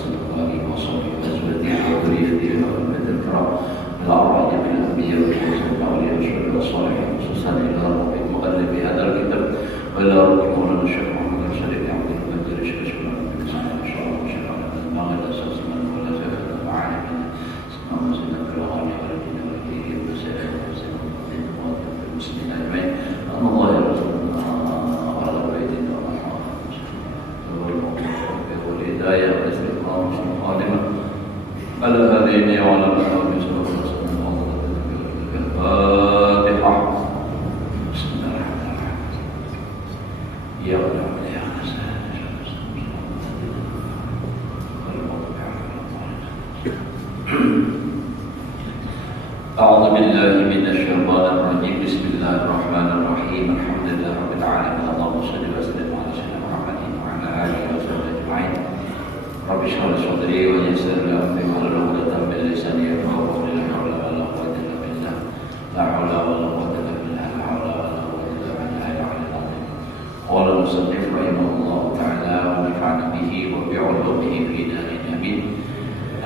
وسلم وآله وصحبه وأزواجه وذريته وأمته الكرام إلى أرواح جميع الأنبياء والمرسلين وأولياء والشهداء والصالحين خصوصا إلى رب مؤلف هذا الكتاب وإلى رب مولانا الشيخ محمد الشريف عبد المقدر الشيخ شكرا لكم إن شاء الله شكرا لكم ما غدا أساسنا ولا زكاة معالمنا سبحانه وسلم في الغالي والدين والدين والسلام والمسلمين أجمعين أن الله يرزقنا وعلى بيتنا والهداية والاستقامة والخاتمة على هذين وعلى الأمر صلى الله عليه وسلم الفاتحة بسم الله الرحمن الرحيم يا رب يا أعوذ بالله من الشيطان الرجيم بسم الله الرحمن الرحيم الحمد لله رب العالمين اللهم صل وسلم على سيدنا محمد وعلى آله وصحبه أجمعين رب اشرح لي صدري ويسر لي أمري واحلل عقدة من لساني يفقهوا قولي لا حول ولا قوة إلا بالله لا حول ولا قوة إلا بالله لا حول ولا قوة إلا بالله العلي العظيم قال المصنف رحمه الله تعالى ونفعنا به وبعلومه في دارين آمين.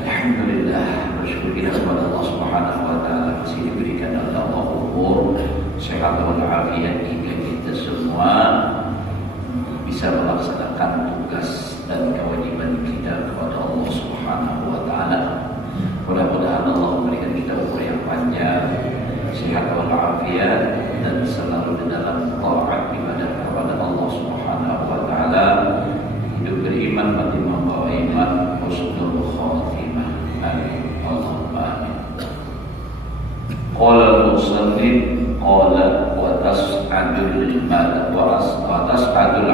Alhamdulillah, bersyukur kita kepada Allah Subhanahu wa taala masih diberikan oleh Allah umur sehat walafiat hingga kita semua bisa melaksanakan tugas dan kewajiban kita kepada Allah Subhanahu wa taala. Mudah-mudahan Allah memberikan kita umur yang panjang, sehat walafiat dan selalu di dalam taat ibadah kepada Allah Subhanahu wa taala. Hidup beriman, mati membawa iman, husnul khatimah. Amin. Allahumma amin. Qala al-musannif qala wa tas'adul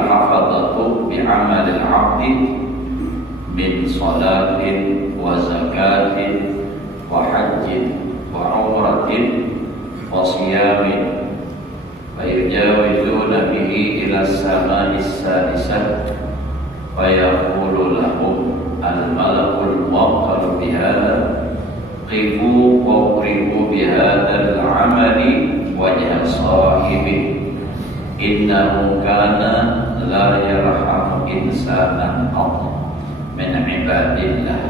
hafadatu bi'amal al-'abdi min salatin wa zakatin wa hajjin wa umratin wa siyamin wa yujawizuna bihi ila as-samai as-sadisah wa yaqulu lahum al-malakul muwakkal bihadha qifu wa qribu bihadha al-amali wajha sahibi innahu kana la yarhamu insanan qat min ibadillah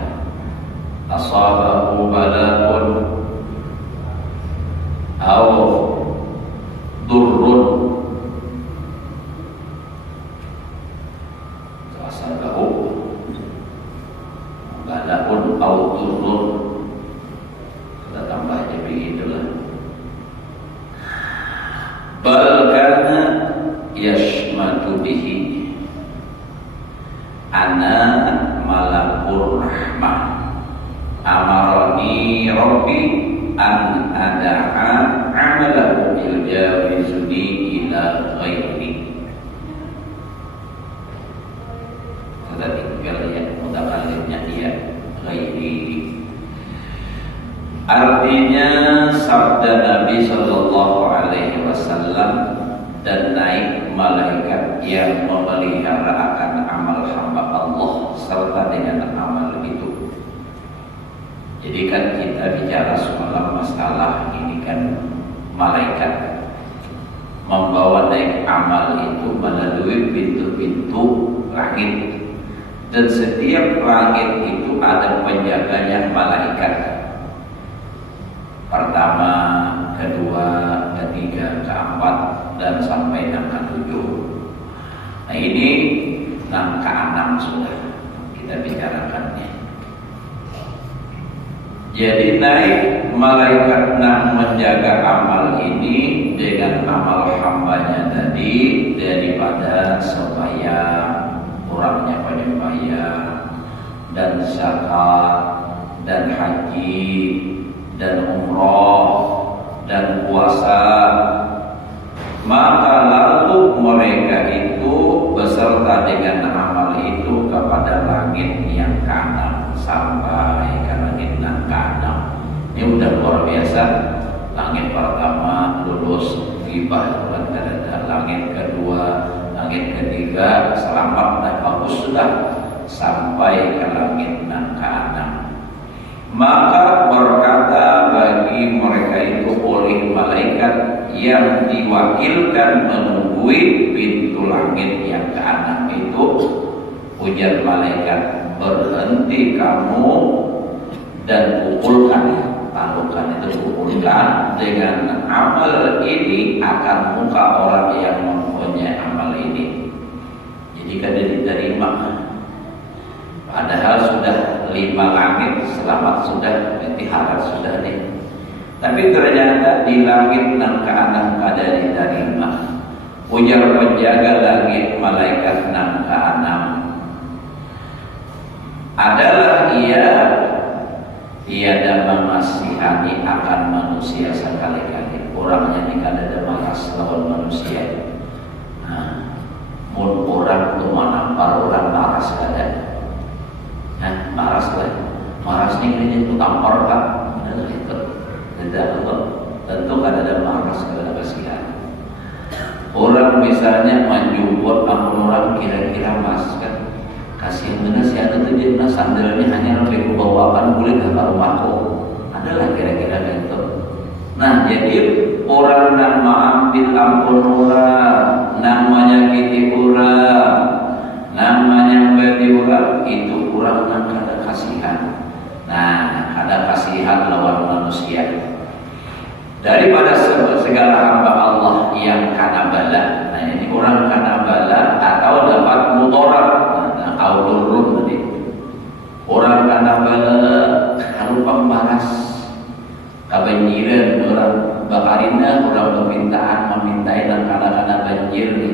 asabahu bala'un aw durrun asabahu bala'un aw durrun, kita tambah jadi begitulah. Bal kana yashmatu bihi ana malakul rahmah amarani rabbi an ada'a amalahu yujawizuni ila ghairi. Kita tinggal yang mutakalimnya dia ghairi. Artinya sabda Nabi Sallallahu Alaihi Wasallam, dan naik malaikat yang memelihara akan amal hamba Allah serta dengan amal itu. Jadi kan kita bicara semalam masalah ini kan malaikat membawa naik amal itu melalui pintu-pintu langit, dan setiap langit itu ada penjaganya malaikat. Pertama, kedua, ketiga, keempat, dan sampai yang ketujuh. Nah ini ke-6 sudah kita bicarakannya. Jadi naik malaikat 6 menjaga amal ini dengan amal hambanya tadi, daripada sembahyang, kurangnya penyembahyang, dan zakat, dan haji, dan umroh, dan puasa. Maka lalu mereka itu beserta dengan amal itu kepada langit yang kanan sampai ke langit yang kanan. Ini udah luar biasa. Langit pertama lulus ghibah, langit kedua, langit ketiga selamat dan bagus sudah, sampai ke langit yang kanan. Maka berkata bagi mereka itu oleh malaikat yang diwakilkan menunggui pintu langit yang ke-6 itu, ujar malaikat, berhenti kamu dan pukulkan, talukan itu pukulkan dengan amal ini akan muka orang yang mempunyai amal ini. Jadi kan diterima. Padahal sudah 5 langit selamat sudah, berarti harap sudah nih. Tapi ternyata di langit nang kanan pada diterima. Ujar penjaga langit malaikat nang keenam adalah ia tiada mengasihani akan manusia sekali-kali. Orangnya ini kan ada malas lawan manusia. Nah, mun orang tu menampar orang maras kada. Nah, maras lah. Maras ini itu tampar kan. Tidak tentu ada maras kada kasihan. Orang misalnya menjemput orang kira-kira mas kan. Kasih mana si ada tu dia sandalnya hanya lebih bawakan boleh ke rumahku. Adalah kira-kira gitu. Nah, jadi orang yang mengambil ampun orang, yang menyakiti orang, yang menyakiti orang itu orang yang ada kasihan. Nah, ada kasihan lawan manusia. Daripada segala hamba Allah yang kana bala. Nah, ini orang kana bala atau dapat mudarat. Audurun tadi. Orang kana bala harus pembalas kebanjiran orang bakarina orang permintaan memintai dan kana banjir nih.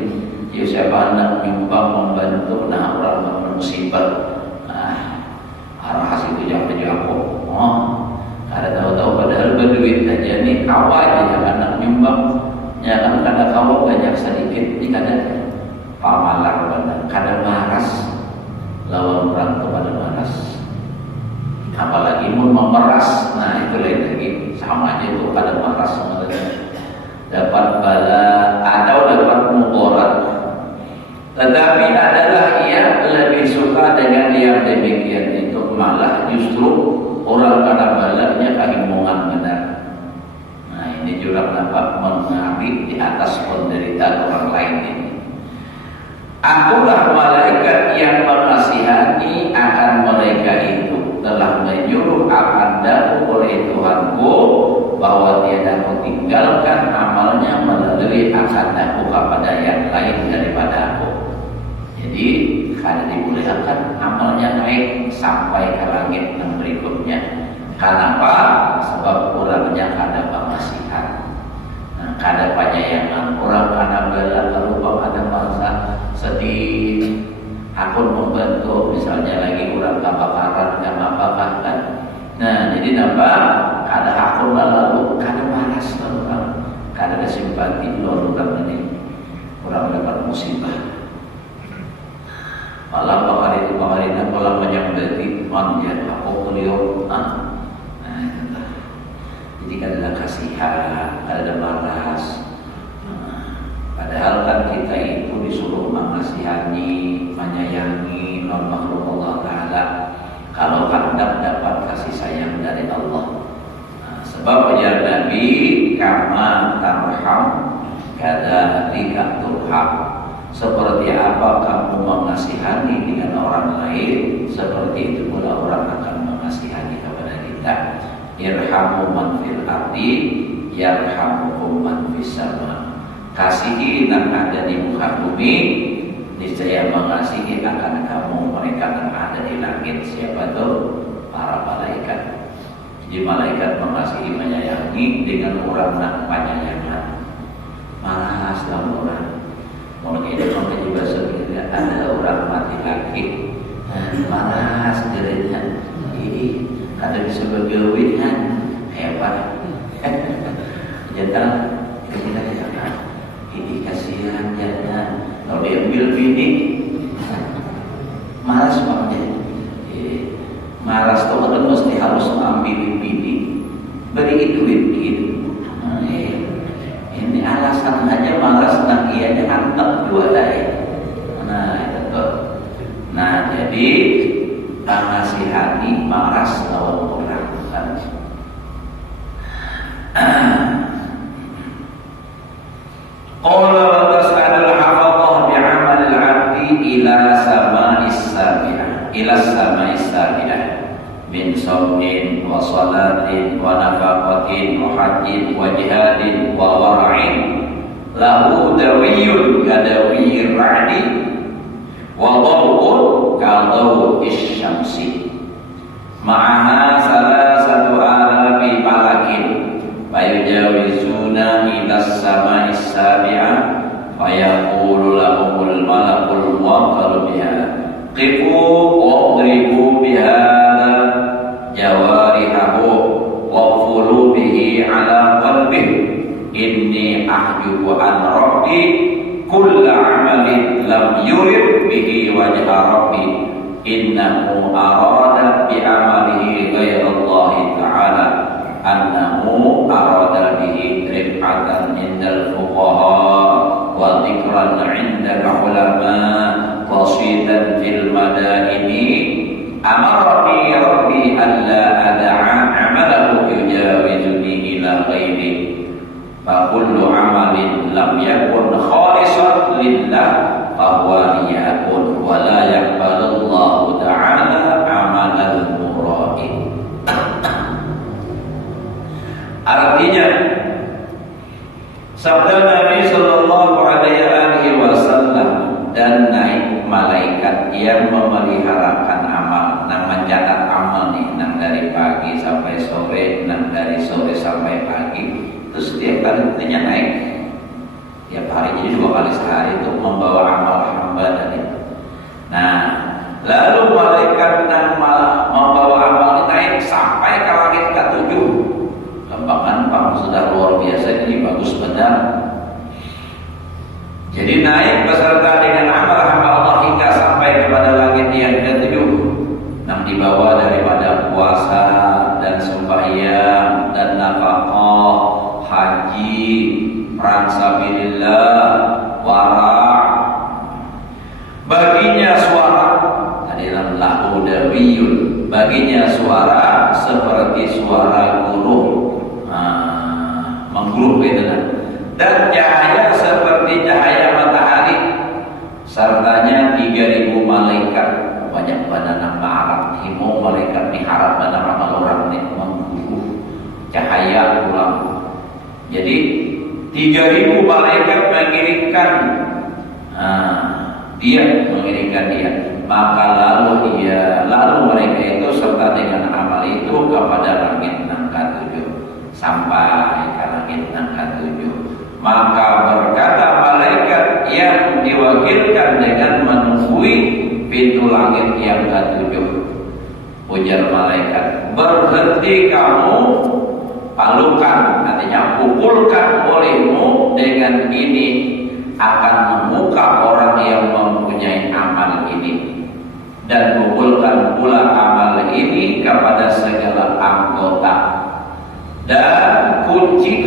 Ya siapa nak nyumbang membantu nah orang musibah. Arah hasil itu jangan dijawab. Ada tahu-tahu padahal berduit aja nih kawan aja anak nyumbang. Ya kan kada kawan banyak sedikit ini kada pamalar kada maras. Lawan orang kepada maras, apalagi mau memeras, nah itu lain lagi, sama aja itu pada maras sebenarnya. Dapat bala atau dapat mudarat, tetapi adalah ia lebih suka dengan yang demikian itu, malah justru orang kada balanya kehimongan benar. Nah ini juga dapat mengambil di atas penderitaan orang lain ini. Akulah malaikat yang mengasihani akan mereka itu, telah menyuruh akandaku oleh Tuhanku bahwa tiada aku tinggalkan amalnya melalui akandaku kepada yang lain daripada aku. Jadi kada dibolehkan amalnya naik sampai ke langit yang berikutnya. Kenapa? Sebab orangnya kada pengasihan. Nah, kada penyayangan orang kada bela kalau ada bangsa sedih, aku membantu misalnya lagi orang kebakaran dan apa-apa kan. Nah, jadi nampak kada aku lalu kada panas orang, kada ada simpati orang ini orang dapat musibah. Malam bakar malam menyambati manjan aku beliau. Nah, jadi kada ada kasihan, kada ada balas. Padahal kan kita itu disuruh mengasihani, menyayangi makhluk Allah Ta'ala kalau hendak dapat kasih sayang dari Allah. Nah, sebab ujar Nabi, kama tarham kadzalika turham. Seperti apa kamu mengasihani dengan orang lain, seperti itu pula orang akan mengasihani kepada kita. Irhamu man fil ardi yarhamukum man fis sama. Kasihi yang ada di muka bumi, niscaya mengasihi akan kamu mereka yang ada di langit. Siapa itu? Para malaikat. Jadi malaikat mengasihi menyayangi dengan orang yang penyayangan. Malas dalam orang. Mungkin itu juga sebenarnya ada orang mati lagi. Malas dirinya. Jadi ada bisa bergawi kan hebat. Jangan kita jangan. Ini kasihan ya, kalau diambil bini malas banget. Malas tuh kan mesti harus ambil bini, beri duit gitu. Ini alasan aja malas dan ianya hantar dua day. Nah itu tuh. Nah jadi mengasihani malas lawan orang kan. Qala tas'alul hafadhah bi'amalil 'abdi ila sama'is sabi'ah. ila samai sabi'ah min shaumin wa salatin wa nafaqatin wa hajjin wa jihadin wa wara'in lahu dawiyun kadawiyir ra'di wa dawun kadawis syamsi ma'aha salasatu alafi malakin fayujawizuna ila samai sabi'ah fayaqulu lahumul malakul muwakkal biha qifu wadribu bihadha jawarihahu waqfulu bihi ala qalbihi inni ahjubu an rabbi kulla amalin lam yurid bihi wajha rabbi innahu arada bi amalihi ghairallahi ta'ala annahu arada bihi rif'atan indal fuqaha wa dhikran 'inda ulama qasidan fil madaini amarani rabbi alla ad'a 'amalahu yujawizuni ila ghairi fa kullu 'amalin lam yakun khalisan lillah fa huwa riya'un wa la yaqbalullahu ta'ala 'amalal mura'in. Artinya sabda Nabi sallallahu alaihi wasallam, dan naik malaikat yang memeliharakan amal, nang mencatat amal nih, nang dari pagi sampai sore, nang dari sore sampai pagi, terus setiap kali tentunya naik tiap hari, jadi 2 kali sehari untuk membawa amal hamba tadi. Nah, lalu malaikat nang membawa amal ini naik sampai ke langit ke-7. Lembangan Pak sudah luar biasa, ini bagus benar. Jadi naik beserta dengan amal hamba Allah hingga sampai kepada langit yang ke-7, yang dibawa daripada puasa dan sembahyang dan nafkah, haji, perang sabilillah, wara. Baginya suara hadiran lahu dawiyun, baginya suara seperti suara guru, mengguru dan cahaya seperti cahaya matahari, sertanya 3.000 malaikat. Banyak banana Arab himo malaikat miharap banana ramal orang ini mengguru cahaya ulang. Jadi 3.000 malaikat mengiringkan dia, maka lalu mereka itu serta dengan amal itu kepada langit yang ke-7 sampai ke langit yang ke-7. Maka berkata malaikat yang diwakilkan dengan menunggui pintu langit yang ke-7, ujar malaikat, berhenti kamu, palukan, artinya pukulkan olehmu dengan ini, akan membuka orang yang mempunyai amal ini, dan pukulkan pula amal ini kepada segala anggota, dan kunci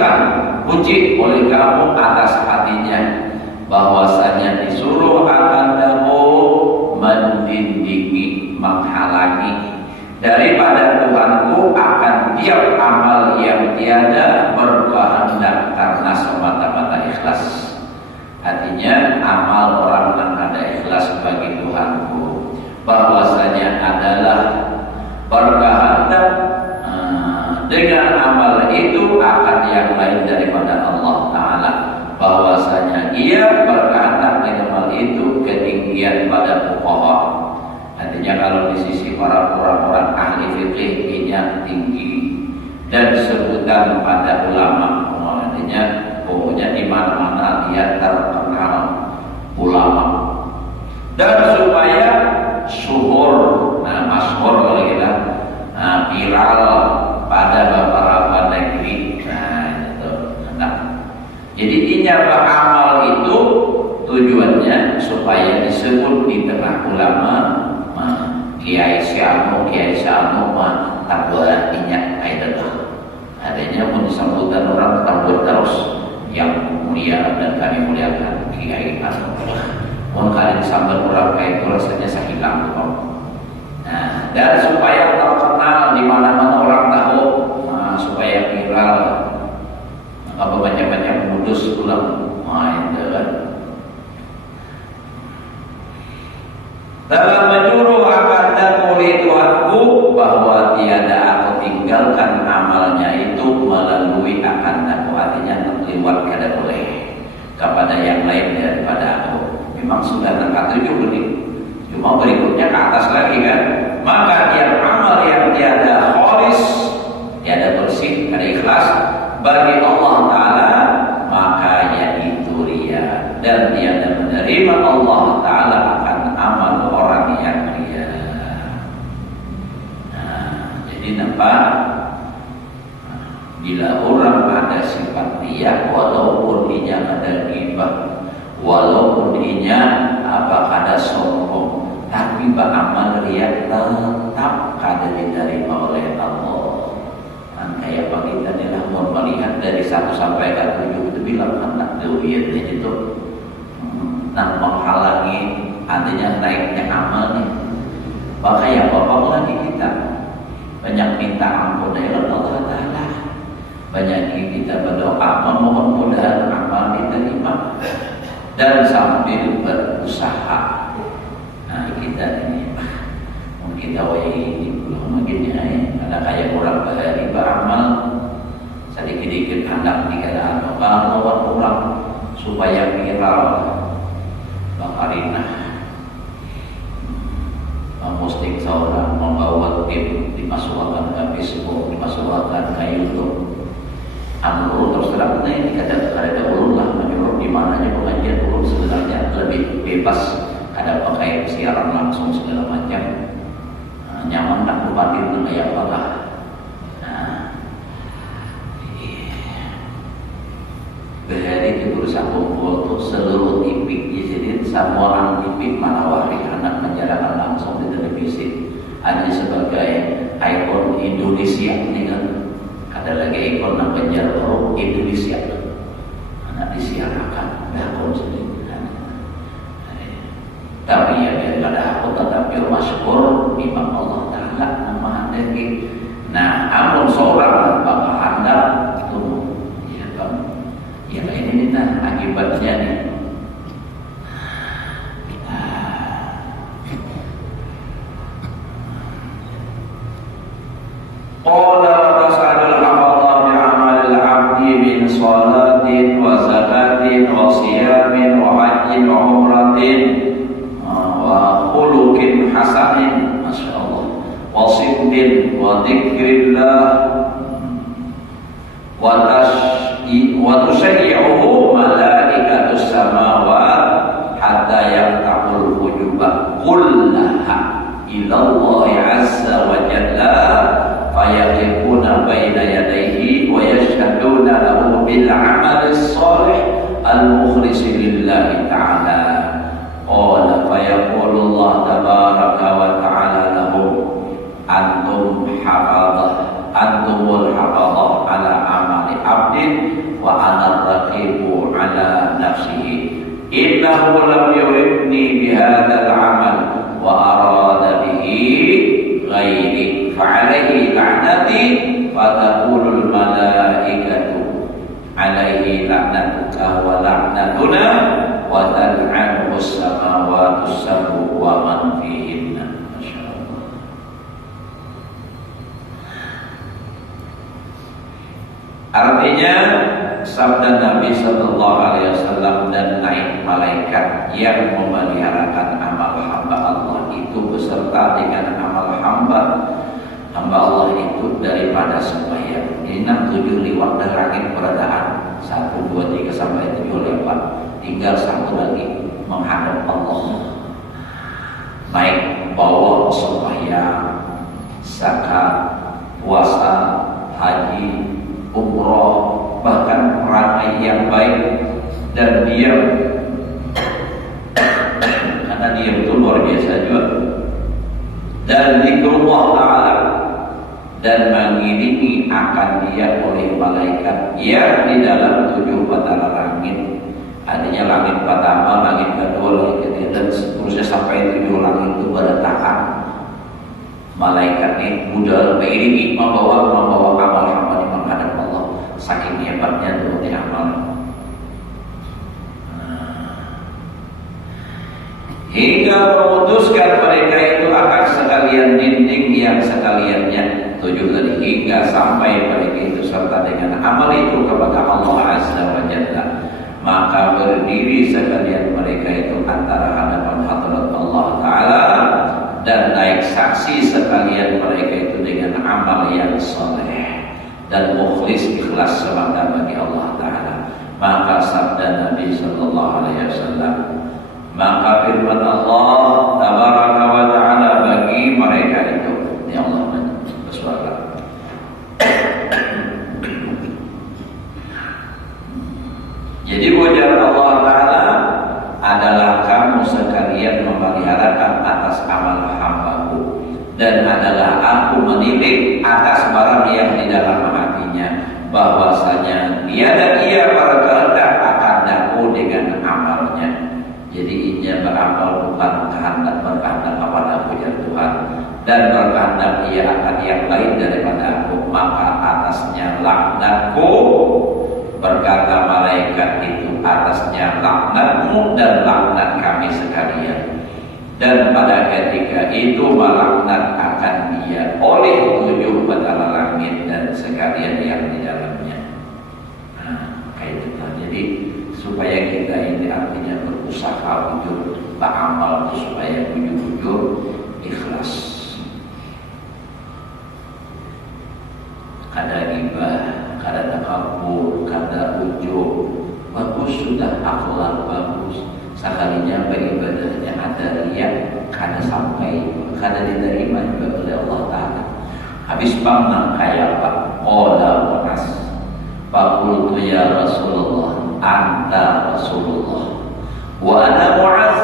oleh kamu atas hatinya, bahwasanya disuruh akan kamu mendindingi, menghalangi daripada Tuhanku akan tiap amal yang tiada berkehendak karena semata-mata ikhlas. Artinya amal orang yang ada ikhlas bagi Tuhanku, bahwasanya adalah berkehendak dengan amal itu akan yang lain daripada Allah Ta'ala, bahwasanya ia berkehendak dengan amal itu ketinggian pada fuqaha. Artinya kalau di sisi orang-orang ahli fikih ini tinggi, dan sebutan pada ulama, artinya pokoknya di mana-mana dia terkenal ulama. Dan supaya syuhur, masyhur kalau kita viral pada beberapa negeri. Jadi intinya amal itu tujuannya supaya disebut di tengah ulama, kiai syamo takwa inyak itu. Adanya pun sambutan orang takwa terus yang mulia dan kami muliakan kiai atau mohon kalian sambil orang kayak itu rasanya saya hilang tuh. Nah, dan supaya terkenal di mana-mana orang tahu, supaya viral, apa banyak-banyak modus ulang, itu kan. Dalam menyuruh akan oleh Tuhanku bahwa tiada aku tinggalkan amalnya itu melalui kehendakku, artinya lewat kada boleh kepada yang lain daripada aku. Memang sudah angka 7 ini. Cuma berikutnya ke atas lagi kan. Maka yang amal yang tiada khalis, tiada bersih, kada ikhlas bagi Allah Ta'ala, maka yaitu riya, dan tiada menerima Allah Ta'ala akan amal orang yang riya. Jadi nampak, bila orang ada sifat riya, walaupun dia ada ghibah, walaupun dia ada sombong, tapi beramal riya tetap kada diterima oleh Allah. Kayak bagi kita adalah melihat dari 1 sampai ke 7 itu bilang anak tauhidnya itu menghalangi artinya naiknya amalnya. Maka ya bapak lagi kita banyak minta ampun dari Allah Ta'ala, banyak kita berdoa memohon mudah amal diterima, dan sambil berusaha. Nah kita ini mungkin tahu ini belum mungkin ya, ada kayak orang berhari beramal sedikit-sedikit hendak dikatakan lawan orang supaya viral bakarina memposting seorang, membawa tim, dimasukkan ke Facebook, dimasukkan ke YouTube. Ulun terus terang ini ada ulun lah menyuruh di mana aja pengajian ulun sebenarnya lebih bebas, ada pakai siaran langsung segala macam, nyaman tak lupain kayak apa lah. Berhari itu berusaha kumpul tuh seluruh TV, jadi semua orang TV manawari anak menjarakan langsung di televisi, hanya sebagai ikon Indonesia ini kan. Ada lagi ikon yang penjara Indonesia, anak disiarkan, dakon sendiri. Tapi ya daripada aku tetapi masyhur Imam Allah Ta'ala nama lagi. Nah, amun seorang bapak anda itu, ya kan, ya ini nih akibatnya nih. Qala rasulul salatin wa zakatin wa siyamin wa hajjin wa umratin wa khuluqin hasanin, Masya Allah, wa sidqin wa dzikrillah wa tusyayyi'uhu malaikatus samawat hatta yaqta'ul hujuba kullaha ila Allah azza wa jalla fayaqifuna baina yadayhi wa yashhaduna lahu bil amali shalih al mukhlis lillahi ta'ala. Qala fayaqulu Allah tabaraka wa ta'ala lahum antumul hafadhah ala amali abdin wa ana raqibu ala nafsihi innahu lam yuridni bihadzal amal wa arada bihi ghairi fa'alaihi la'nati fataqulul malaikatu alaihi la'natuka wa la'natuna wa tal'anu as-samawati as-sab'u wa man fihinna. Masyaallah. Artinya sabda Nabi sallallahu alaihi wasallam, dan naik malaikat yang memeliharakan amal hamba Allah itu beserta dengan amal hamba Allah itu daripada sembahyang. Ini 7 liwat dan langit beradaan 1, 2, 3 sampai 7 liwat, tinggal 1 lagi menghadap Allah. Baik bawa sembahyang, zakat, puasa, haji, umroh, bahkan ramai yang baik dan diam, karena diam itu luar biasa juga, dan zikrullah Ta'ala, dan mengiringi akan dia oleh malaikat yang di dalam 7 batara langit. Artinya langit pertama, langit kedua, langit ketiga, dan seterusnya sampai 7 langit itu bertahan. Malaikat ini mudah mengiringi, membawa amal hamba di menghadap Allah. Saking hebatnya tuh amal. hingga memutuskan mereka itu akan sekalian dinding yang sekaliannya. 7 tadi, hingga sampai mereka itu serta dengan amal itu kepada Allah Azza wa Jalla. Maka berdiri sekalian mereka itu antara hadapan hadrat Allah Ta'ala, dan naik saksi sekalian mereka itu dengan amal yang soleh dan mukhlis ikhlas semata bagi Allah Ta'ala. Maka sabda Nabi Sallallahu Alaihi Wasallam, maka firman Allah Tabaraka wa Ta'ala bagi mereka itu, ya Allah bersuara. Jadi ujar Allah Ta'ala adalah kamu sekalian memeliharakan atas amal hambaku, dan adalah aku menilik atas barang yang di dalam hatinya, bahwasanya dia dan ia berkehendak akan daku dengan amalnya. Jadi ia beramal bukan berkehendak kepada puja Tuhan, dan berkehendak ia akan yang lain daripada aku, maka atasnya laknatku. Berkata malaikat itu, atasnya laknatmu dan laknat kami sekalian. Dan pada ketika itu melaknat akan dia oleh 7 batara langit dan sekalian yang di dalamnya. Nah, kayak gitu. Jadi supaya kita ini artinya berusaha jujur beramal itu supaya jujur ikhlas. Kada ghibah, kada takabur, kada ujub, bagus sudah, akhlak bagus. Sekalinya beribadahnya ada riya, kada sampai, kada diterima juga oleh Allah Ta'ala. Habis pamna kayak apa? Qala Mu'az, faqultu ya Rasulullah, anta Rasulullah, wa ana Mu'az,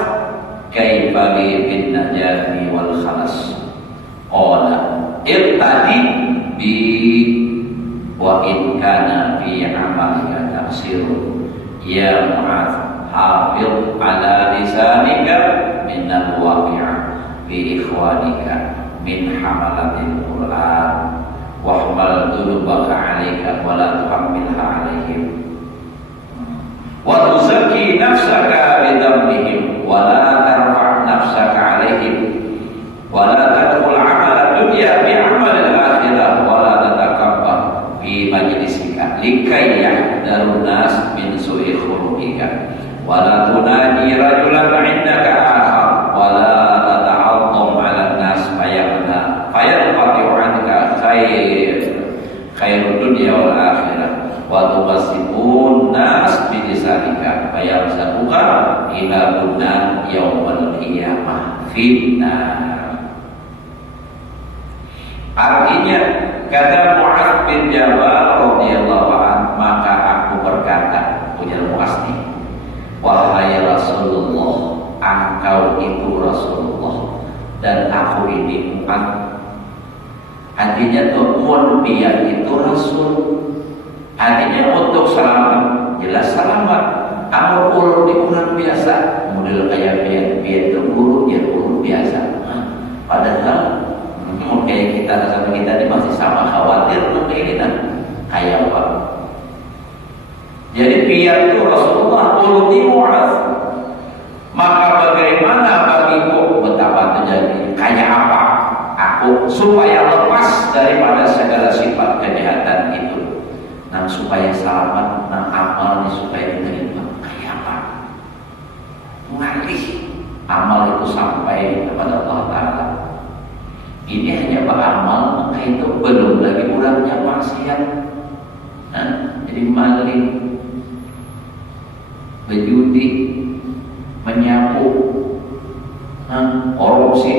kaifa li bin najati wal khalas. Qala irtadi bi wa in kana fi amalika taqsirun ya Mu'az, hafidh ala lisanika min al-waqi'ah bi ikhwanika min hamalatil Qur'an wahmal dhunubaka 'alaika wa la tuhammilha 'alaihim wa tuzakki nafsaka bi dhanbihim wa la tarfa' nafsaka 'alaihim wa la tadkhul 'amala dunya bi 'amalil akhirah wa la tatakabbar fi majlisika likai yahdarun nas min su'i khuluqika wa la tunadi rajulan 'indaka akhar wa la tata'addam 'ala nas fayaqta'u 'anka khairud dunya wal akhirah wa tubassibun nas bi lisanika fayamsakuka ila bunna yaumal qiyamah fitnah. Artinya, kata Mu'adz bin Jabal radhiyallahu anhu, maka aku berkata, ujar Mu'adz nih, wahai Rasulullah, engkau itu Rasulullah dan aku ini Mu'adz. Artinya tuh dia itu Rasul. Artinya untuk selamat, jelas selamat. Amor ulur di orang biasa, model kayak biar terburuk, ya ulur biasa. Padahal kayak kita sama kita ini masih sama khawatir kayak kita kayak apa. Jadi biar itu Rasulullah ulti Mu'adz, maka bagaimana bagiku betapa terjadi kayak apa aku supaya lepas daripada segala sifat kejahatan itu, dan supaya selamat dan amal supaya diterima kayak apa, mengalih amal itu sampai kepada Allah Ta'ala. Ini hanya beramal, maka itu belum lagi kurangnya maksiat. Jadi maling, berjudi, menyapu, korupsi,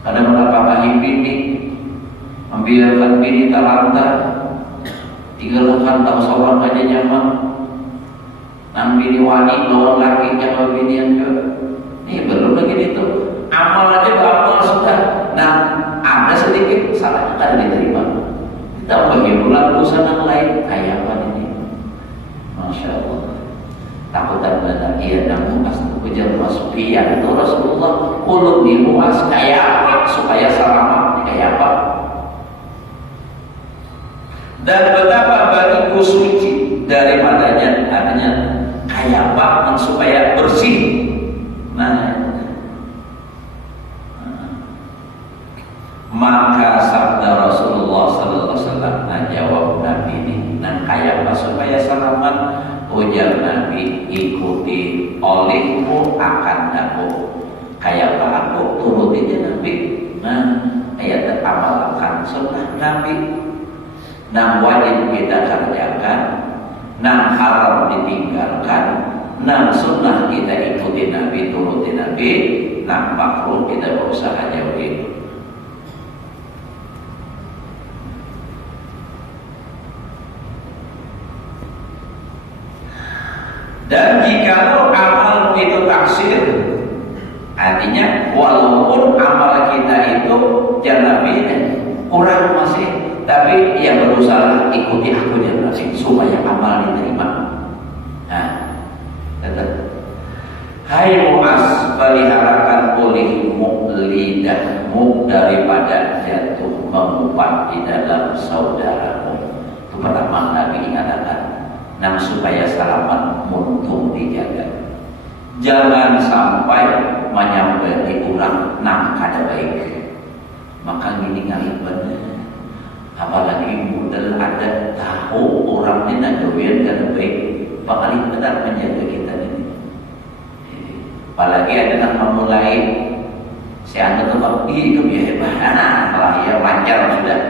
kadang menapakahi bini, membiarkan bini terlantar, tinggalkan tahu seorang aja nyaman, bini wani lawan laki nyawa bini yang juga. Ini belum lagi itu. Amal aja beramal sudah. Nah, ada sedikit salahnya kan diterima. Kita bagi bulan usaha yang lain kayak apa ini? Masya Allah. Takut dan benar. Iya, namun pasti ujar masuk. Iya, itu Rasulullah. Ulun di luas kayak apa supaya selamat kayak apa? Dan betapa bagiku suci daripadanya, artinya kayak apa supaya bersih Nah, kayak apa supaya selamat? Ujar Nabi, ikuti olehmu akan aku. Kayak apa aku? Turutin Nabi. Nah, ayat amalkan sunnah Nabi. Nah, wajib kita kerjakan. Nah, haram ditinggalkan. Nah, sunnah kita ikuti Nabi, turuti Nabi. Nah, makruh kita berusaha jauhin. Dan jikalau amal itu taksir, artinya walaupun amal kita itu janabi kurang masih, tapi ya berusaha ikuti aku janabi supaya amal diterima. Nah, tetap. Hai Mu'az, peliharakan olehmu lidahmu daripada jatuh mengumpat di dalam saudaramu. Itu pertama Nabi ingatkan. Nah, supaya selamat muntung dijaga. Jangan sampai menyampai orang nak kada baik. Maka gini ngalih bener. Apalagi model ada tahu orang ini nak doyan kada baik, paling benar menjaga kita ini. Apalagi ada yang memulai si anda tuh itu ya hebat, lah ya lancar sudah.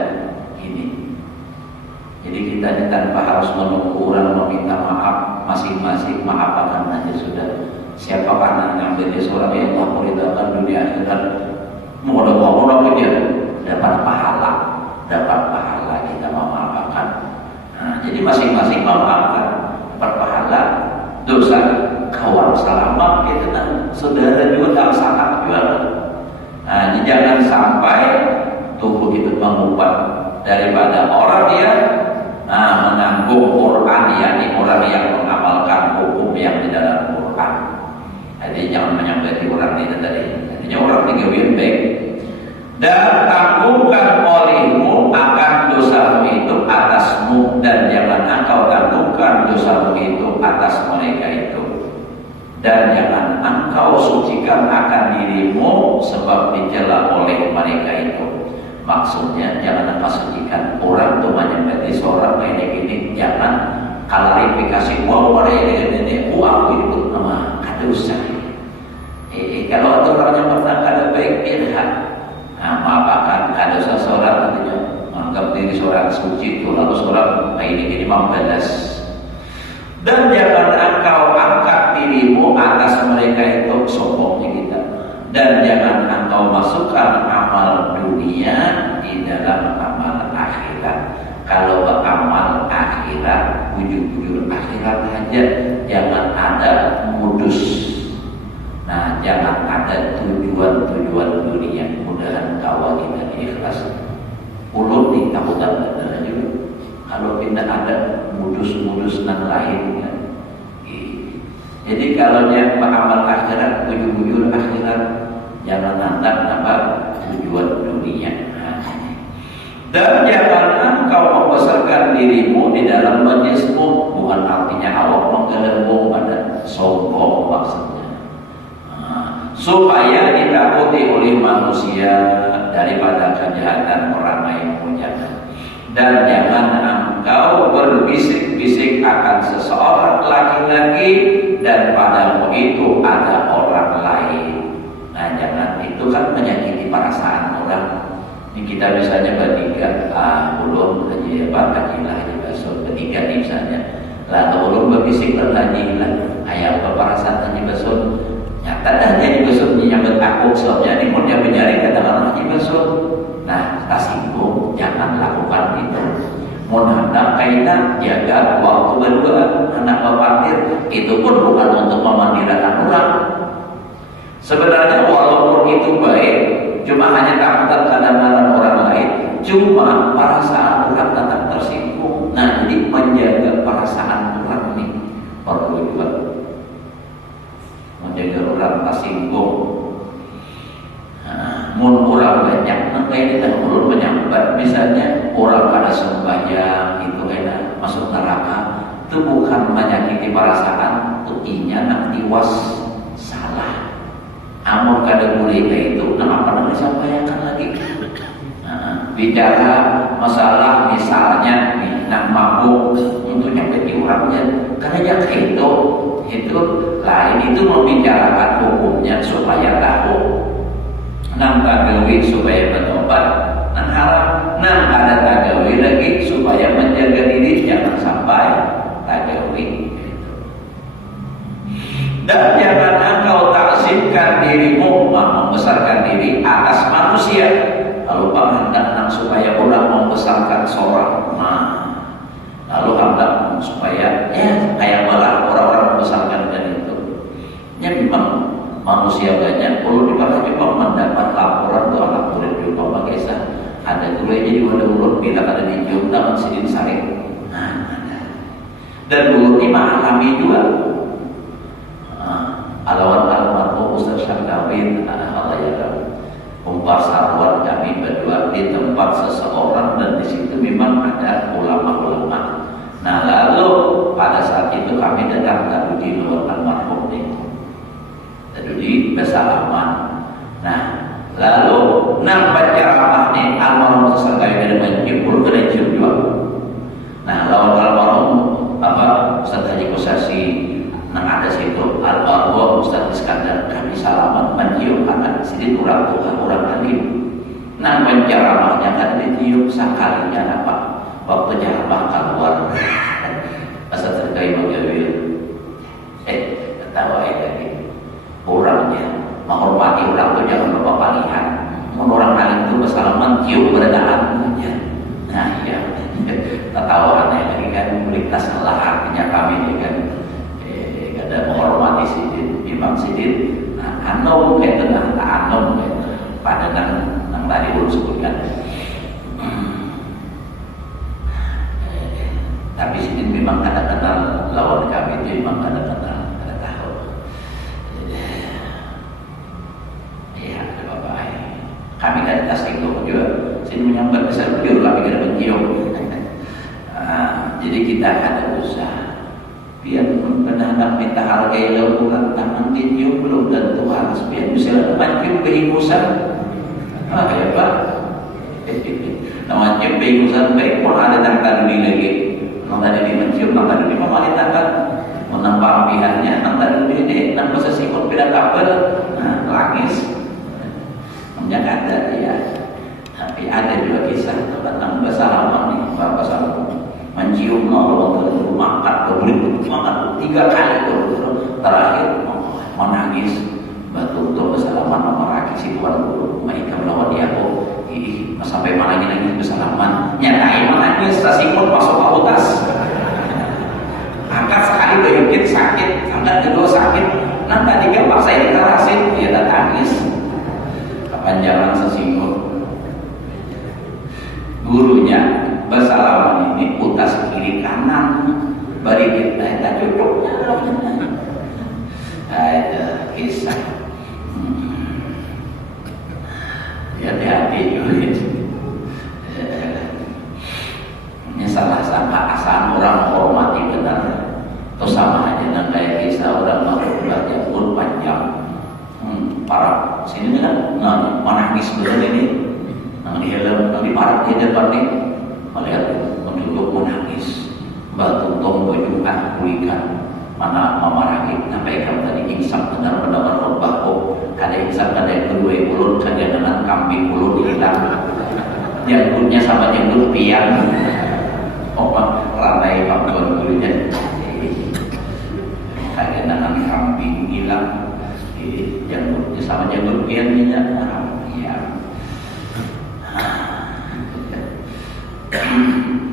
Jadi kita ini tanpa harus menunggu orang meminta maaf, masing-masing maafkan aja sudah. Siapa karena ngambil seorang yang Allah meridhakan dunia akhirat, mau orang dia dapat pahala kita memaafkan. Nah, jadi masing-masing memaafkan, dapat pahala, dosa kawan selamat kita dan saudara juga tak salah juga. Nah, jadi jangan sampai tubuh itu mengubah daripada orang dia menanggung Quran, yakni orang yang mengamalkan hukum yang di dalam Quran. Jadi jangan menyampaikan orang itu tadi. Artinya orang yang baik. Dan tanggungkan olehmu akan dosamu itu atasmu, dan jangan engkau tanggungkan dosamu itu atas mereka itu. Dan jangan engkau sucikan akan dirimu sebab dicela oleh mereka itu. Maksudnya jangan sucikan orang tuh menyembah seorang kayak gini, jangan klarifikasi uang mereka ini uang itu nama kada usah. Kalau ada orang yang pernah kada baik dia maafkan kada usah seorang nantinya menganggap diri seorang suci itu lalu seorang ini membalas. Dan jangan engkau angkat dirimu atas mereka itu, sombongnya kita. Dan jangan engkau masukkan amal dunia di dalam amal akhirat. Kalau amal akhirat, bujur-bujur akhirat aja, jangan ada modus. Nah, jangan ada tujuan-tujuan dunia. Mudahan kawal kita ikhlas. Ulun nih takutan benar juga. Kalau tidak ada modus-modus yang lain kan. Jadi kalau dia amal akhirat, bujur-bujur akhirat, jangan nantak apa tujuan dunia. Dan jangan engkau membesarkan dirimu di dalam majlismu, bukan artinya awak menggelembung pada sombong maksudnya. Supaya ditakuti oleh manusia daripada kejahatan orang lain punya. Dan jangan engkau berbisik-bisik akan seseorang laki-laki dan padamu itu ada orang lain. Nah, jangan, itu kan menyakiti perasaan orang. Ini kita misalnya bertiga, belum haji haji basur bertiga nih misalnya. Lalu belum berbisik berhaji lah, ayam perasaan haji basur. Nyata dah haji basur nyambut aku, soalnya ini mau dia mencari katakan haji basur. Nah, tak singgung, jangan lakukan itu. Mau hendak kaitan jaga waktu berdua, hendak berpartir, itu pun bukan untuk memandirkan orang. Sebenarnya walaupun itu baik, cuma hanya takutan kadang-kadang orang lain, cuma perasaan orang tetap tersinggung. Nah, jadi menjaga perasaan orang ini perlu juga. Menjaga orang tersinggung. Mun orang banyak, nanti ini dah ulun menyambat. Misalnya orang kada sembahyang itu kena masuk neraka, itu bukan menyakiti perasaan, itu inya nak diwas salah. Amun kada boleh itu, nama apa nak disampaikan lagi? Bicara masalah misalnya nak mabuk untuk nyakiti orangnya, karena itu lain, itu membicarakan hukumnya supaya tahu. Nang tagawi supaya bertobat, nang haram, nang ada tagawi lagi supaya menjaga diri jangan sampai tagawi. Dan jangan engkau takzimkan dirimu membesarkan diri atas manusia. Lalu hendak supaya orang membesarkan seorang, lalu hendak supaya kayak malah orang-orang membesarkan dan itu. Ya memang manusia banyak, perlu dipakai juga mendapat laporan tuh anak murid juga pakai ada dulu jadi wadah urut bila ada di jauh dalam sidin sari. Dan dulu ini alami juga. Alawan almarhum Ustaz Syarkawin Allah ya umpar sarwan kami berdua di tempat seseorang, dan di situ memang ada ulama-ulama. Nah lalu pada saat itu kami datang di luar almarhum ini. Di bersalaman. Nah, lalu nampak ceramah ni almarhum sesakai dari menjemput kena juga. Nah, lawan almarhum Ustaz Haji Kusasi nang ada situ almarhum Ustaz Iskandar kami salaman menjium anak sedikit orang tua orang alim. Nang penceramahnya kan ditiup sekalinya waktu ceramah keluar. Asal terkait menjawil. Ketawa lagi. Orangnya menghormati orang itu jangan lupa palihan. Orang alim itu bersalaman cium beradaan. Nah ya, ketawa aneh lagi kan, kualitas Allah artinya kami ini kan ada menghormati sidin, imam sidin. Nah anom kayak tenang, anom pada nang tadi belum sebutkan. Tapi sidin memang kadang-kadang lawan kami itu memang kadang-kadang kami dari tasik itu juga sini menyambar besar beliau kami kena mencium. Jadi kita ada usaha biar benar-benar minta hargai lalu tangan dicium belum tentu harus biar bisa mencium kehimusan. Ya Pak, mencium kehimusan baik pun ada tangkal dulu lagi. Kalau tadi mencium maka dulu memang ada tangkal menambah pihaknya tangkal dulu ini nampak sesikut beda kabel langis. Jakarta ya, tapi ada juga kisah tentang bersalaman nih, bersalaman mencium orang terus makan, berbeli makan 3 kali terus terakhir menangis batu untuk bersalaman sama laki si tuan guru mereka melawan dia sampai mana lagi bersalaman nyatain menangis sasikut masuk ke utas angkat sekali bayangin sakit, angkat kedua sakit, nanti 3 paksa ini kerasin dia tak tangis. Panjangan sesinggung gurunya bersalaman ini utas kiri kanan bari kita cocoknya ada kisah hati-hati juga ini salah sangka asal orang hormati benar atau sama aja dengan kayak kisah orang makhluk pun panjang. Para sini kan menangis betul ini di helm di parak di depan ini melihat penduduk menangis batu tong bajukan kulikan mana memarahi sampai kamu tadi insaf benar-benar berbahko ada insaf ada yang kedua mulut saja dengan kambing mulut hilang janggutnya sama janggut piang rantai pangkuan kulitnya kayak dengan kambing hilang janggutnya sama janggut piang minyak ya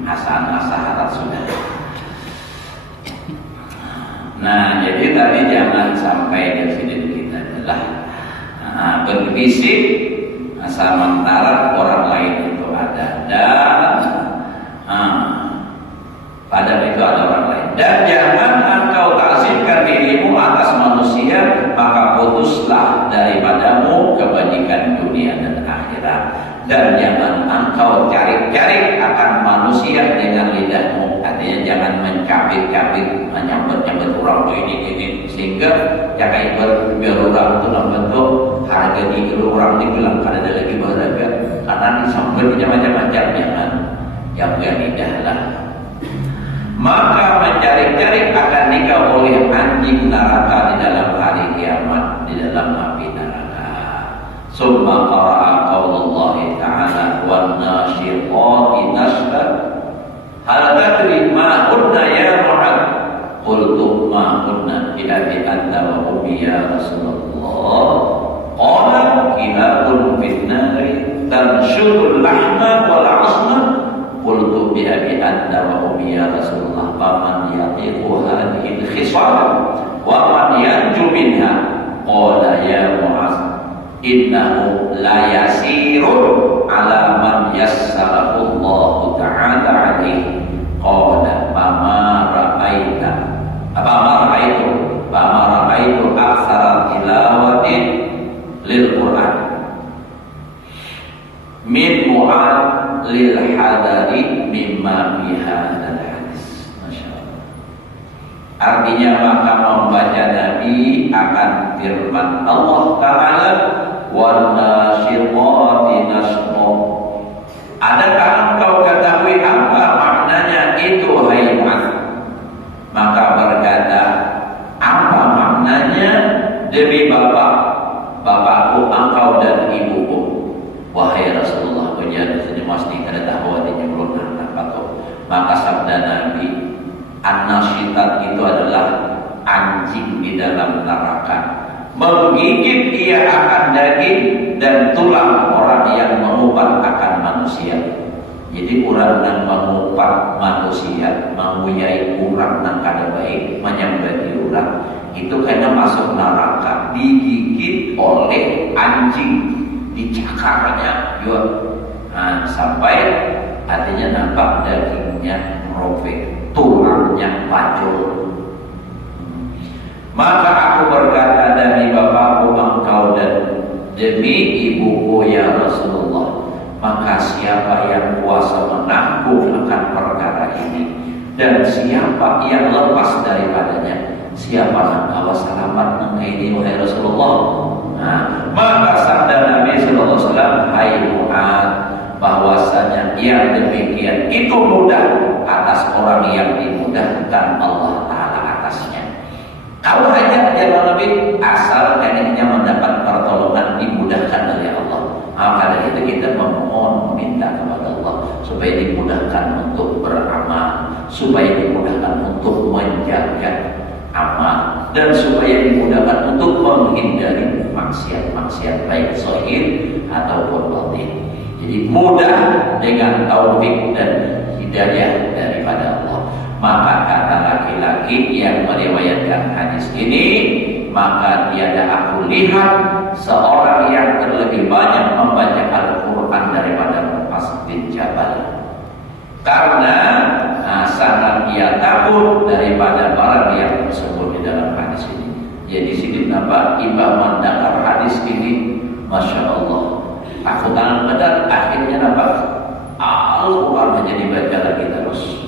Hasan Asaharat sudah. Nah jadi tadi jangan sampai di sini kita adalah berbisik sementara orang lain itu ada dan pada itu ada orang lain dan jangan engkau takzimkan dirimu atas manusia maka putuslah daripadamu kebajikan dunia dan akhirat dan jangan engkau cari-cari akan manusia dengan lidahmu. artinya jangan mencabik-cabik, menyambut-nyambut orang ini sehingga jangan biar orang itu dalam bentuk harga diri orang dibilang karena ada lagi berharga karena disambutnya macam-macam yang gak indahlah. Maka mencari-cari akan nikah oleh anjing neraka di dalam hari kiamat, di dalam api neraka. Summa qara'a qaulullahi ta'ala wan nasyiqati nashra hal tadri ma kunna ya Muhammad qultu ma kunna bi abi anta wa ummi ya Rasulullah qala kilabun fin nari tanshurul lahma wal 'asma qultu bi abi anta wa ummi ya Rasulullah faman yatiqu hadhihi al-khisal wa man yanju minha qala ya Mu'az innahu la yasirun ala man yassarahu Allah ta'ala alaihi qala fama ra'aitu aktsara tilawatin lil Qur'an min Mu'ad lil hadari mimma fi hadzal hadis. Masyaallah. Artinya maka membaca Nabi akan firman Allah Ta'ala wan nasyiqati nashra. Adakah engkau ketahui apa maknanya itu hai Mu'adz? Maka berkata, apa maknanya demi bapakku engkau dan ibuku? Wahai Rasulullah, ujian itu mesti kada tahu artinya belum apa tuh. Maka sabda Nabi, an-nasyitat itu adalah anjing di dalam neraka. Menggigit ia akan daging dan tulang orang yang mengupat akan manusia. Jadi orang yang mengupat manusia, menguyai orang yang kada baik, menyambati orang, itu kena masuk neraka, digigit oleh anjing, dicakarnya juga. Nah, sampai artinya nampak dagingnya robek, tulangnya pacul. Maka aku berkata demi bapakku engkau dan demi ibuku ya Rasulullah, maka siapa yang kuasa menanggung akan perkara ini dan siapa yang lepas daripadanya, siapa yang bawa selamat ini wahai Rasulullah. Nah, maka sabda Nabi sallallahu alaihi wasallam, hai Mu'adz, bahwasanya yang demikian itu mudah atas orang yang dimudahkan Allah Ta'ala atasnya. Kalau hanya dia Nabi asal hanya mendapat pertolongan dimudahkan oleh Allah. Maka dari itu kita memohon meminta kepada Allah supaya dimudahkan untuk beramal, supaya dimudahkan untuk menjaga amal, dan supaya dimudahkan untuk menghindari maksiat-maksiat baik zahir ataupun batin. Jadi mudah dengan taufik dan hidayah daripada Allah. Maka kata laki-laki yang meriwayatkan hadis ini, maka tiada aku lihat seorang yang terlebih banyak membaca Al-Quran daripada Mu'adz bin Jabal, karena sangat ia takut daripada barang yang tersebut di dalam hadis ini. Jadi sini nampak imam mendengar hadis ini, Masya Allah, aku tangan benar, akhirnya nampak Al-Quran hanya dibaca lagi terus.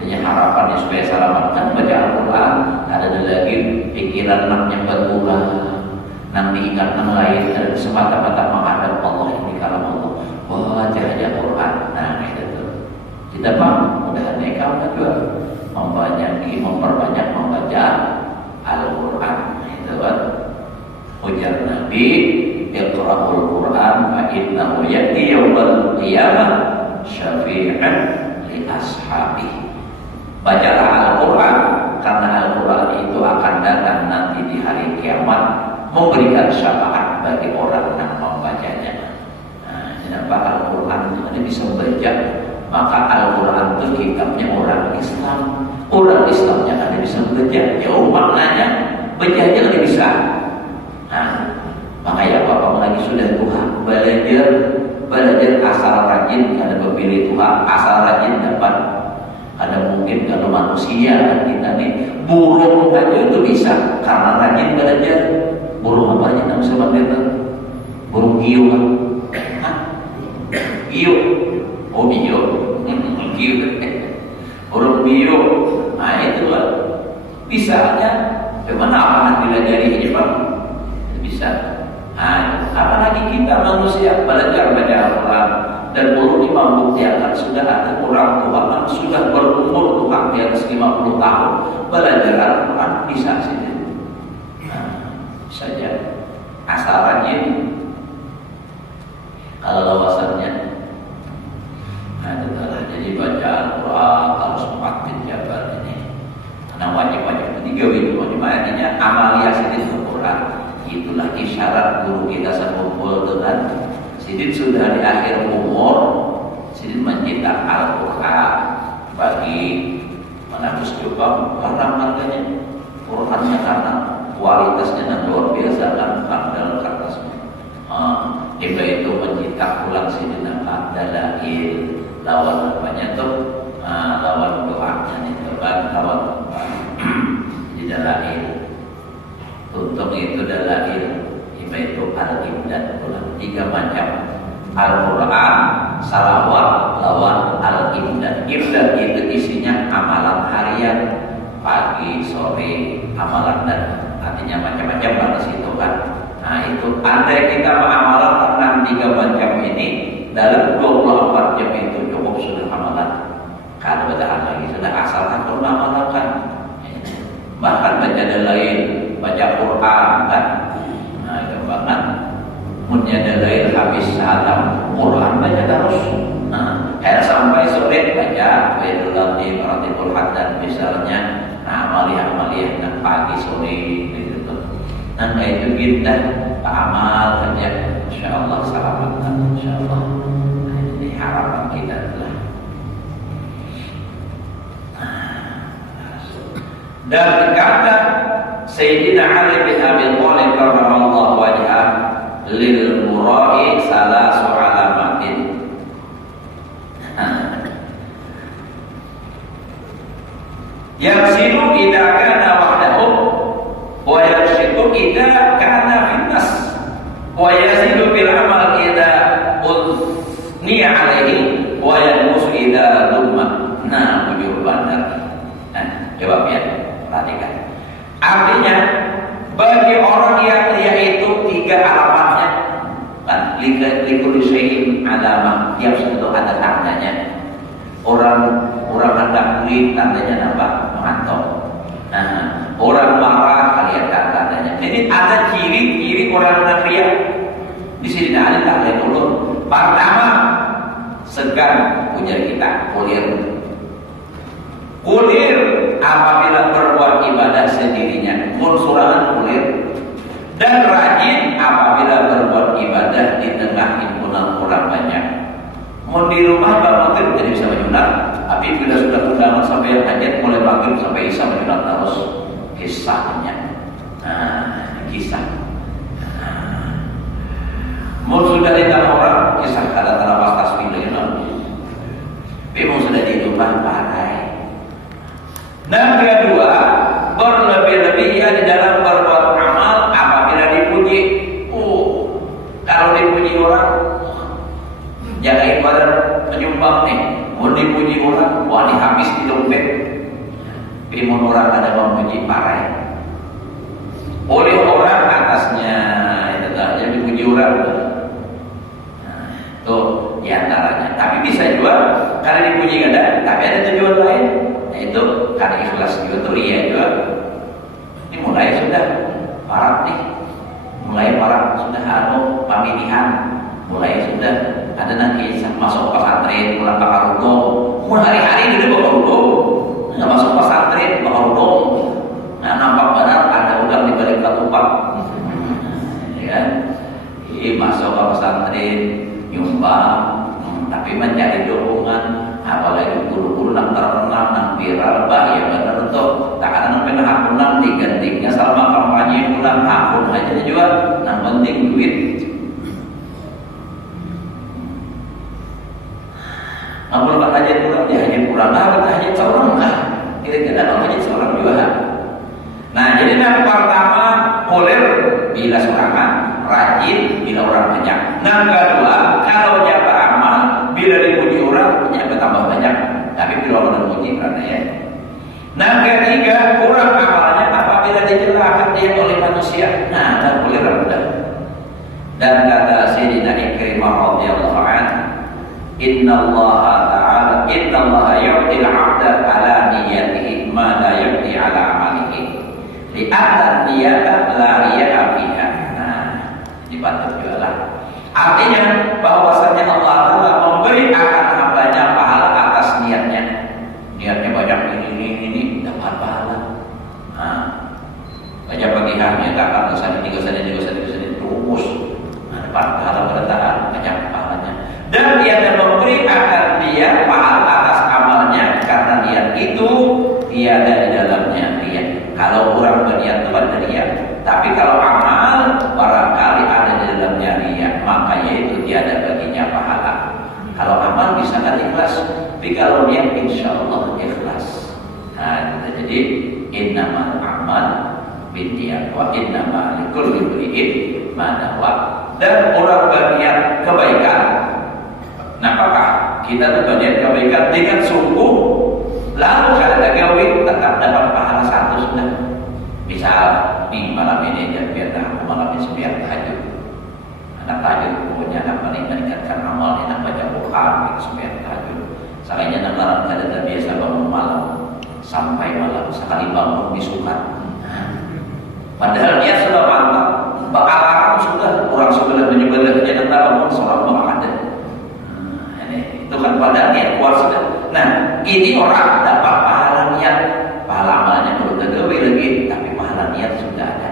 Hanya harapannya supaya selamatkan baca Al-Quran, ada lagi pikiran nak nyempat ulang, nak diingat yang lain, dan semata-mata menghadap Allah ini kalam Allah. Wah, cahaya Quran. Nah, itu tuh. Kita mudah-mudahan kau juga memperbanyak membaca Al-Quran. Itu kan ujar Nabi, Iqra'ul Quran fa innahu ya'ti yawmal qiyamah syafi'an li ashabihi. Bacalah Al-Quran, karena Al-Quran itu akan datang nanti di hari kiamat memberikan syafaat bagi orang yang membacanya. Nah, kenapa Al-Quran ini bisa membaca? Maka Al-Quran itu kitabnya orang Islam. Orang Islamnya ada bisa membaca. Jauh maknanya, bacanya lebih bisa. Nah, makanya Bapak lagi sudah Tuhan belajar asal rajin, ada pemilih Tuhan asal rajin dapat. Ada mungkin kalau manusia kita nih burung aja itu bisa karena rajin belajar. Burung apa aja yang bisa belajar? Burung giu kan? Giu, oh giu, giu. Burung Bisanya, bagaimana amanah bila jadi Jepang? Bisa. Nah, apalagi kita manusia belajar baca Al-Quran dan perlu membuktikan sudah ada orang tua yang sudah berumur Tuhan di atas 50 tahun belajar Al-Quran bisa saja. Nah, saja asal rajin. Kalau lawasannya, nah itulah. Jadi baca Al-Quran harus 4 jabal ini. Karena wajib-wajib ketiga itu, artinya amalia sidin Al-Quran. Itulah isyarat guru kita sekumpul dengan sidin sudah di akhir umur, sidin mencetak Al-Quran bagi menembus Jepang karena harganya Qurannya karena kualitasnya dan luar biasa kan dalam kertasnya. Iba itu mencetak ulang sidin dalail lawan apanya tuh lawan doanya itu kan lawan di dalail. Untuk itu dalail itu al-imdad ulang 3 macam Al-Quran, salawat, lawan al-imdad. Imdad itu isinya amalan harian, pagi, sore, amalan dan artinya macam-macam pada situ kan. Nah itu andai kita mengamalkan 3 macam ini dalam 24 jam itu cukup sudah amalan. Kalau ada lagi sudah asalkan pun mengamalkan. Bahkan baca dalail, baca Quran kan. Nah itu banget. Munnya dalail habis hatam Quran baca terus. Nah, sampai sore baca Wailul Ladzi Ratibul Haddad misalnya. Nah, amalia-amalia dan pagi sore gitu. Nah, itu kita amal saja. Insyaallah selamat. Insyaallah. Nah, ini harapan kita adalah. Dan berkata Sayyidina Ali bin Abi Thalib radhiyallahu wajhah lil murai salasu alamatin. Yasilu idza kana wahdahu wa yashitu idza kana finnas wa yazidu bil amal idza uzniya alaihi wa yanqusu idza lumma. Nah, bujur bandar. Nah, jawabnya perhatikan. Artinya bagi orang yang yaitu 3 alamatnya kan likul syai'in alamah yang sudah ada tandanya. Orang hendak beli tandanya apa? Mantap. Nah, orang marah kelihatan tandanya. Jadi ada ciri-ciri orang hendak riya. Di sini ada tanda dulu. Pertama, segan ujar kita kulir apabila berbuat ibadah sendirinya, munsurangan kulir, dan rajin apabila berbuat ibadah di tengah himpunan orang banyak. Mau di rumah bangun jadi bisa menyunat, tapi bila sudah undangan sampai hajat mulai maghrib sampai isya menyunat terus. Kisahnya, kisah. Mau sudah di tanah orang, kisah kata tanah pas tasbih lagi tapi mau sudah di rumah pakai. Dan kedua, berlebih-lebihan di dalam berbuat amal apabila dipuji. Kalau dipuji orang, jagain badan menyumbang nih. Mau dipuji orang, wah habis di dompet. Pimun orang ada memuji parah. Oleh orang atasnya, itu tak jadi dipuji orang. Nah, tuh diantaranya. Tapi bisa juga karena dipuji ada, tapi ada tujuan lain. Itu karena ikhlas juga tuh ria juga. Ini mulai sudah parah nih, mulai parah sudah pemilihan, mulai sudah ada nanti masuk pesantren mulai bakal rudong, mulai hari-hari dulu bakal rudong, nggak masuk pesantren bakal rudong. Nah nampak benar ada udang di balik ketupat, ya. Masuk ke pesantren nyumbang, tapi mencari dukungan. Apalagi guru-guru yang terkenal, yang viral, bahaya benar tuh. Tak ada yang pernah hakunan digantinya selama kampanye pulang hakun aja juga. Yang penting duit. Ngapul kan aja pulang, dia hanya pulang. Hanya seorang lah. Kira-kira kalau hanya seorang juga. Nah, jadi yang pertama kulir bila serangan, rajin bila orang banyak. Yang kedua, kalau nyapa amal bila dipuji orang, nyapa tambah banyak. Tapi bila orang memuji karena ya. Nah, ketiga, kurang amalnya apabila dicelakakan dia oleh manusia. Nah, tak boleh rendah. Dan kata Sayyidina Ikrimah radhiyallahu anhu, Innallaha ta'ala yu'til 'abda 'ala niyyatihi ma la yu'ti 'ala 'amalihi. Li'anna niyata la riya'a fiha. Nah, ini patut juga lah. Artinya bahwasanya Allah Ta'ala memberi akan hambanya pahala atas niatnya. Niatnya banyak ini dapat pahala. Nah, banyak pagi hari tak akan tiga sana terus. Nah, dapat pahala pada taat banyak pahalanya. Dan dia akan memberi akan dia pahala atas amalnya karena niat itu tiada di dalamnya niat. Kalau orang berniat itu ada niat, tapi kalau amal barangkali ada di dalamnya niat, maka yaitu tiada baginya pahala. Kalau amal bisa kan ikhlas, tapi kalau niat insya Allah ikhlas. Nah, jadi innamal amal binniyat wa innamal likulli imri'in ma nawa. Dan orang berniat kebaikan, nah apakah kita tuh berniat kebaikan dengan sungguh, lalu kalau ada gawe tetap dapat pahala satu sudah. Misal nih malam ini dia biar aku malam ini biar tahajud. Anak tahajud punya anak meningkatkan amal, anak baca Quran, biar tahajud. Salahnya anak malam kada biasa bangun malam sampai malam sekali bangun disukat. Padahal dia sudah mantap, bakalan sudah orang sebelah menyebelah dia tetap bangun sholat ada. Itu kan pada niat kuat sudah. Nah, ini orang dapat pahala niat, pahala amalnya perlu tergawe lagi, tapi pahala niat sudah ada.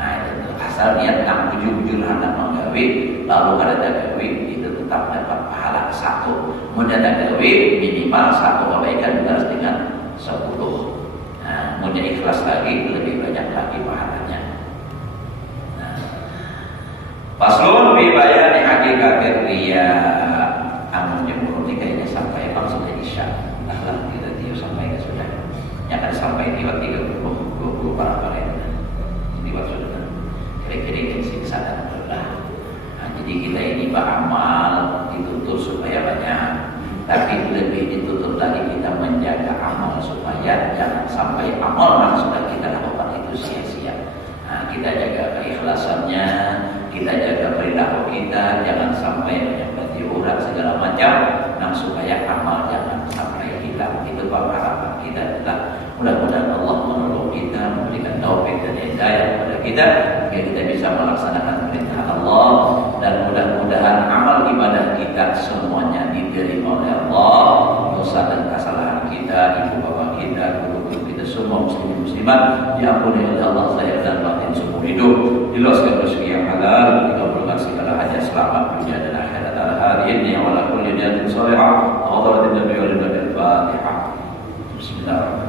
Nah, itu asal niat nak bujur-bujur hendak menggawe, lalu ada gawe itu tetap dapat pahala satu. Mudah gawe minimal satu kebaikan harus dengan 10. Nah, mudah ikhlas lagi lebih banyak lagi pahalanya. Nah, faslun bi bayani hakikatir riya. Amun jemur ini kayaknya sampai bang sudah isya. Nah, kita tiup sampai sudah. Yang akan sampai di waktu 20 para ini. Di waktu sudah. Kira-kira isi kesadaran adalah. Nah, jadi kita ini beramal dituntut supaya banyak. Tapi lebih dituntut lagi kita menjaga amal supaya jangan sampai amal yang sudah kita lakukan itu sia-sia. Nah, kita jaga keikhlasannya, kita jaga perilaku kita, jangan sampai menyempati urat segala macam, nah supaya amal jangan sampai hilang. Itu harapan kita adalah mudah-mudahan Allah menolong kita, memberikan taufik dan hidayah kepada kita, agar kita bisa melaksanakan perintah Allah, dan mudah-mudahan amal ibadah kita semuanya diterima oleh Allah. Dosa dan kesalahan kita, ibu bapak kita, guru-guru kita semua muslimin muslimat diampuni oleh Allah zahir dan batin seumur hidup, diluaskan rezeki yang halal, dikabulkan segala hajat selamat dunia dan akhirat. Al-Hadiyah wa la kulli niyatin salihah. Wa qala Nabi wa Fatihah. Bismillahirrahmanirrahim.